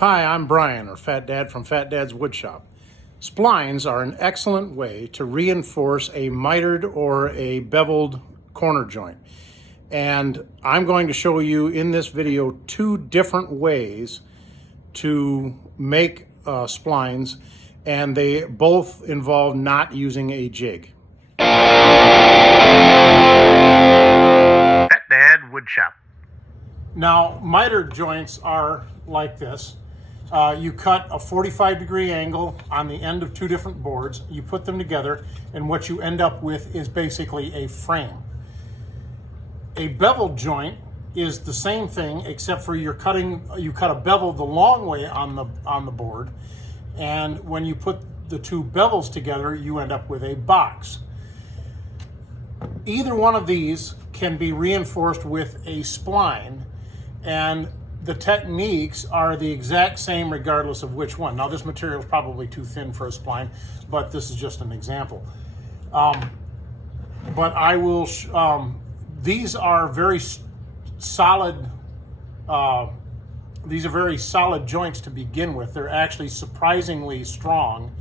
Hi, I'm Brian, or Fat Dad from Fat Dad's Woodshop. Splines are an excellent way to reinforce a mitered or a beveled corner joint. And I'm going to show you in this video two different ways to make splines, and they both involve not using a jig. Fat Dad Woodshop. Now, mitered joints are like this. You cut a 45-degree angle on the end of two different boards, you put them together, and what you end up with is basically a frame. A beveled joint is the same thing, except for you cut a bevel the long way on the board, and when you put the two bevels together, you end up with a box. Either one of these can be reinforced with a spline, and the techniques are the exact same regardless of which one. Now, this material is probably too thin for a spline, but this is just an example. But I will, these are very solid, these are very solid joints to begin with. They're actually surprisingly strong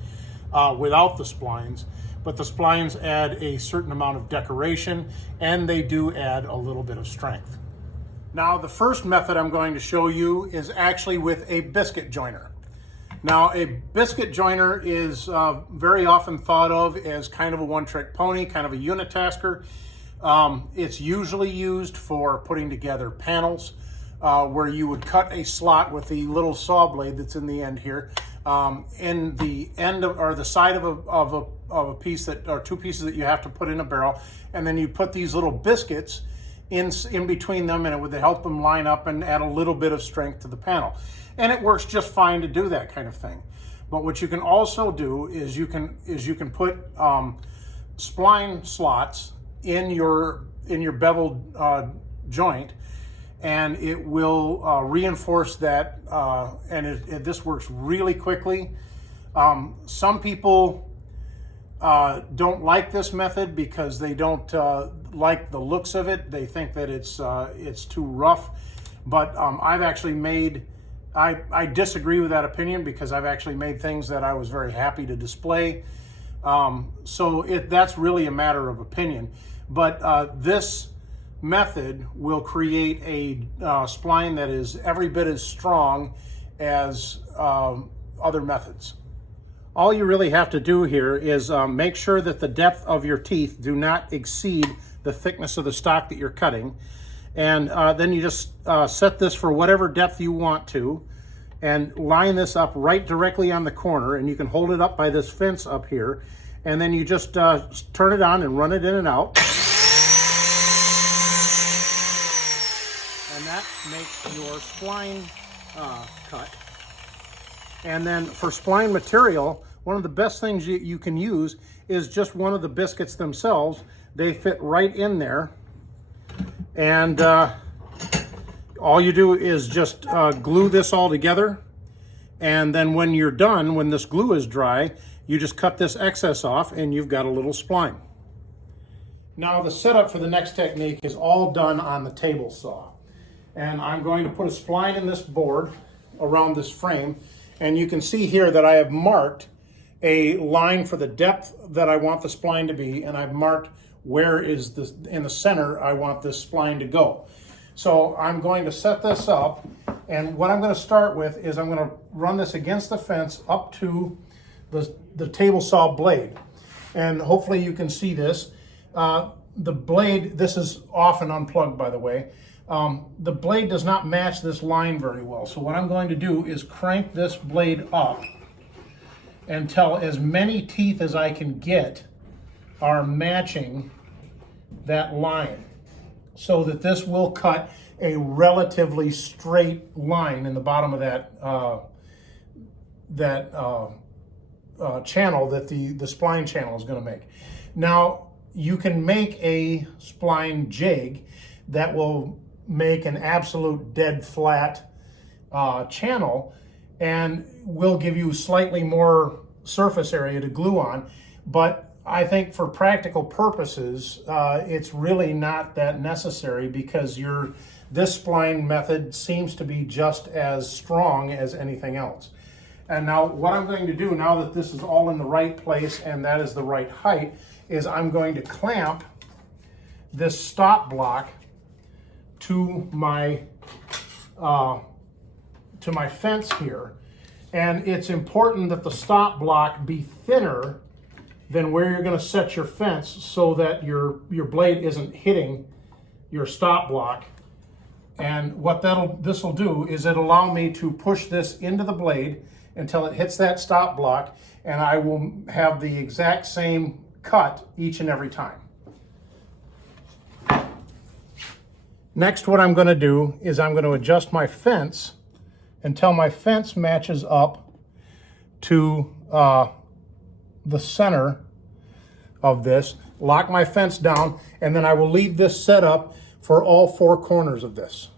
without the splines, but the splines add a certain amount of decoration, and they do add a little bit of strength. Now, the first method I'm going to show you is actually with a biscuit joiner. Now, a biscuit joiner is very often thought of as kind of a one-trick pony, kind of a unitasker. It's usually used for putting together panels where you would cut a slot with the little saw blade that's in the end here, in the end of, or the side of a piece that, or two pieces that you have to put in a barrel, and then you put these little biscuits in between them, and it would help them line up and add a little bit of strength to the panel. And it works just fine to do that kind of thing. But what you can also do is you can put spline slots in your beveled joint, and it will reinforce that, and this works really quickly. Some people don't like this method because they don't like the looks of it. They think that it's too rough, but I've actually made, I disagree with that opinion, because I've actually made things that I was very happy to display. So that's really a matter of opinion. But this method will create a spline that is every bit as strong as other methods. All you really have to do here is make sure that the depth of your teeth do not exceed the thickness of the stock that you're cutting. And then you just set this for whatever depth you want to, and line this up right directly on the corner, and you can hold it up by this fence up here, and then you just turn it on and run it in and out. And that makes your spline cut. And then for spline material, one of the best things you can use is just one of the biscuits themselves. They fit right in there. And all you do is just glue this all together. And then when you're done, when this glue is dry, you just cut this excess off, and you've got a little spline. Now, the setup for the next technique is all done on the table saw. And I'm going to put a spline in this board around this frame. And you can see here that I have marked a line for the depth that I want the spline to be, and I've marked where is in the center I want this spline to go. So I'm going to set this up, and what I'm going to start with is I'm going to run this against the fence up to the table saw blade. And hopefully you can see this. The blade, this is off and unplugged, by the way. The blade does not match this line very well. So what I'm going to do is crank this blade up until as many teeth as I can get are matching that line, so that this will cut a relatively straight line in the bottom of that channel that the spline channel is going to make. Now, you can make a spline jig that will make an absolute dead flat channel, and will give you slightly more surface area to glue on. But I think for practical purposes, it's really not that necessary because this spline method seems to be just as strong as anything else. And now what I'm going to do, now that this is all in the right place and that is the right height, is I'm going to clamp this stop block to my fence here. And it's important that the stop block be thinner than where you're going to set your fence so that your blade isn't hitting your stop block. And what this will do is it'll allow me to push this into the blade until it hits that stop block, and I will have the exact same cut each and every time. Next, what I'm going to do is I'm going to adjust my fence until my fence matches up to the center of this, lock my fence down, and then I will leave this set up for all four corners of this.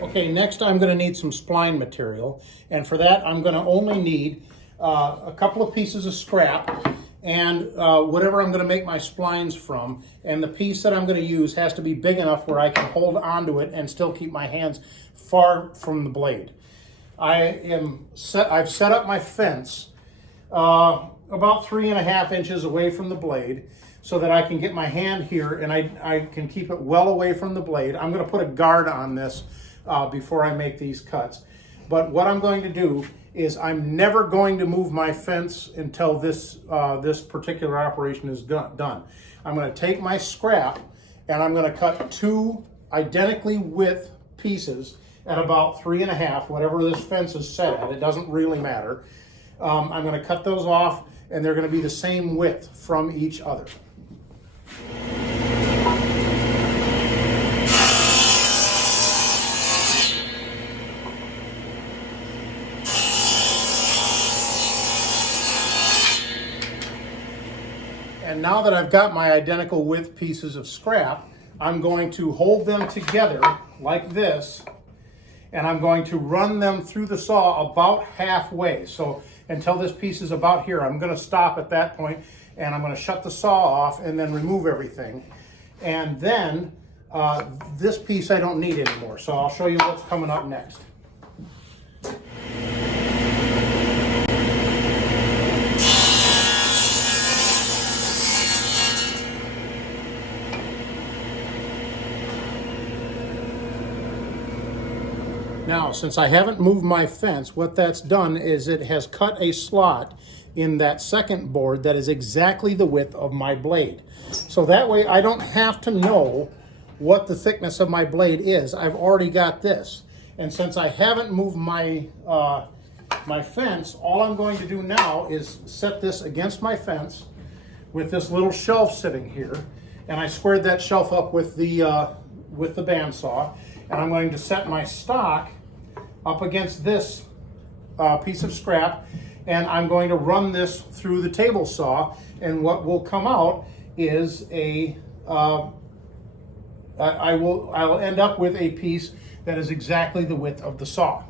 Okay, next I'm going to need some spline material, and for that I'm going to only need a couple of pieces of scrap and whatever I'm going to make my splines from, and the piece that I'm going to use has to be big enough where I can hold onto it and still keep my hands far from the blade. I've set up my fence about 3.5 inches away from the blade so that I can get my hand here and I can keep it well away from the blade. I'm going to put a guard on this before I make these cuts. But what I'm going to do is I'm never going to move my fence until this particular operation is done. I'm going to take my scrap and I'm going to cut two identically width pieces at about 3.5, whatever this fence is set at. It doesn't really matter. I'm going to cut those off and they're going to be the same width from each other. And now that I've got my identical width pieces of scrap, I'm going to hold them together like this, and I'm going to run them through the saw about halfway. So until this piece is about here, I'm going to stop at that point, and I'm going to shut the saw off and then remove everything. And then this piece I don't need anymore, so I'll show you what's coming up next. Now, since I haven't moved my fence, what that's done is it has cut a slot in that second board that is exactly the width of my blade. So that way I don't have to know what the thickness of my blade is. I've already got this. And since I haven't moved my fence, all I'm going to do now is set this against my fence with this little shelf sitting here. And I squared that shelf up with the bandsaw. And I'm going to set my stock up against this piece of scrap, and I'm going to run this through the table saw, and what will come out is I'll end up with a piece that is exactly the width of the saw.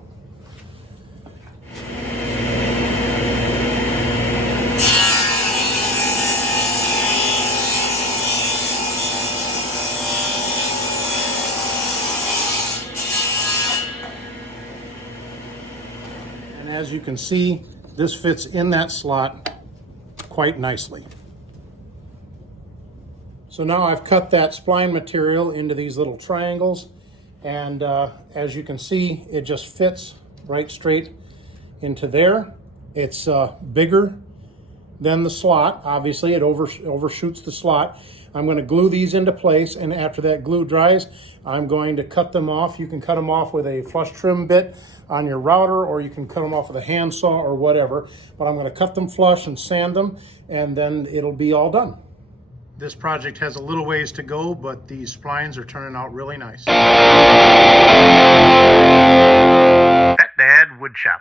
As you can see, this fits in that slot quite nicely. So now I've cut that spline material into these little triangles, and as you can see, it just fits right straight into there. It's bigger than the slot. Obviously, it overshoots the slot. I'm going to glue these into place, and after that glue dries, I'm going to cut them off. You can cut them off with a flush trim bit on your router, or you can cut them off with a handsaw or whatever. But I'm going to cut them flush and sand them, and then it'll be all done. This project has a little ways to go, but these splines are turning out really nice. Pet Dad Woodshop.